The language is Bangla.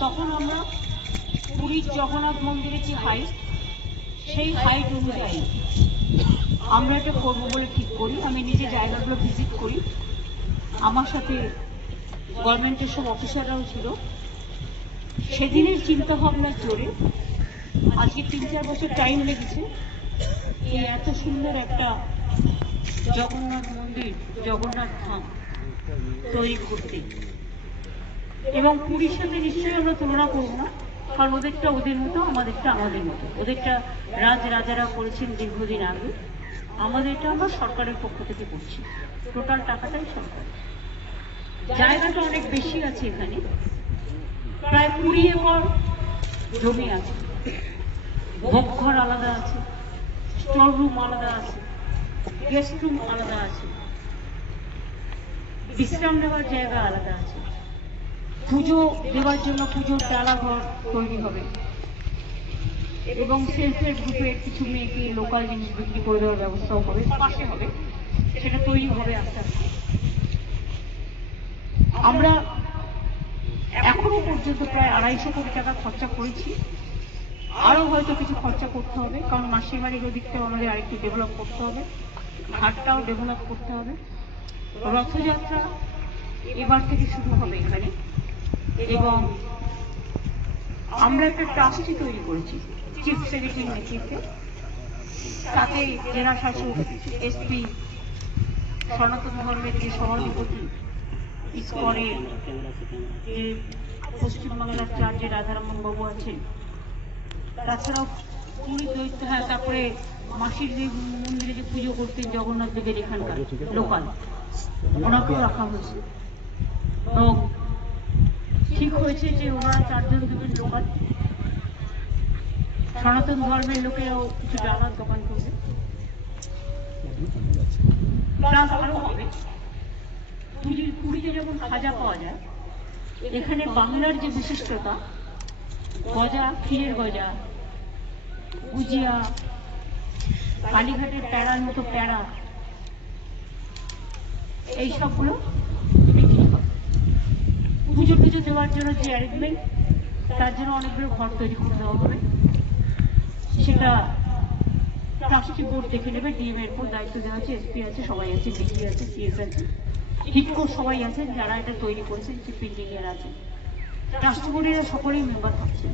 তখন আমরা পুরীর জগন্নাথ মন্দিরের যে হাইট, সেই হাইট অনুযায়ী আমরা এটা করবো বলে ঠিক করি। আমি নিজে জায়গাগুলো ভিজিট করি, আমার সাথে গভর্নমেন্টের সব অফিসাররাও ছিল। সেদিনের চিন্তা ভাবনার জোরে আজকে 3-4 বছর টাইম লেগেছে এই এত সুন্দর একটা জগন্নাথ মন্দির, জগন্নাথ ধাম তৈরি করতে। এবং পুরীর সাথে নিশ্চয়ই আমরা তুলনা করবো না, কারণ ওদেরটা ওদের মতো, আমাদেরটা আমাদের মতো। ওদেরটা রাজারা করেছেন দীর্ঘদিন আগে, আমাদেরটা আমরা সরকারের পক্ষ থেকে করছি, টোটাল টাকাটাই সরকার। জায়গাটা অনেক বেশি আছে, এখানে প্রায় 20 একর জমি আছে, ভোগঘর আলাদা আছে, স্টোর রুম আলাদা আছে, গেস্ট রুম আলাদা আছে, বিশ্রাম নেওয়ার জায়গা আলাদা আছে, পুজো দেওয়ার জন্য পুজোর ডালাঘর তৈরি হবে, এবং সেলফ হেল্প গ্রুপের কিছু মেয়েকে লোকাল জিনিস বিক্রি করে দেওয়ার ব্যবস্থাও হবে, পাশে হবে, সেটা তৈরি হবে আস্তে আস্তে। আমরা এখনো পর্যন্ত প্রায় 250 কোটি টাকা খরচা করেছি, আরো হয়তো কিছু খরচা করতে হবে, কারণ মাসির বাড়ির ওদিকটাও আমাদের আরেকটু ডেভেলপ করতে হবে, ঘাটটাও ডেভেলপ করতে হবে। রথযাত্রা এবার থেকে শুরু হবে এখানে, এবং আমরা একটা ট্রাস্টি তৈরি করেছি চিফ সেক্রেটারির নেতৃত্বে, তাতে জেলা শাসক, এসপি, সনাতন ধর্মের যে সভাধিপতি, ইসকনের যে পশ্চিমবাংলার চার্জে রাধারমন বাবু আছেন, তাছাড়াও পুরী দৈত্য, হ্যাঁ, তারপরে মাসির যে মন্দিরে যে পুজো করতেন জগন্নাথ দেবের এখানকার লোকাল, ওনাকেও রাখা হয়েছে। এবং ঠিক হয়েছে যে ওনারা 4 জন দেবেন লোকাল, সনাতন ধর্মের লোকেরাও কিছু ডালার দোকান করবে, প্লাস আরো হবে। পুরীতে যেমন খাজা পাওয়া যায়, এখানে বাংলার যে বিশিষ্টতা, গজা, ক্ষীরের গজা, গুজিয়া, কালীঘাটের প্যাড়ার মতো প্যাড়া, এইসবগুলো বিক্রি হয়। পুজো দেওয়ার জন্য যে অ্যারেঞ্জমেন্ট, তার জন্য অনেকগুলো ঘর তৈরি করে দেওয়া হবে, সেটা ট্রাস্টি বোর্ড দেখে নেবে। ডিএম এর উপর দায়িত্ব দেওয়া আছে, এসপি আছে, সবাই আছে, ডিসি আছে, সিএস আছে, হিটকো সবাই আছেন যারা এটা তৈরি করেছেন, চিফ ইঞ্জিনিয়ার আছে, ট্রাস্টি বোর্ডের সকলেই মেম্বার থাকছেন।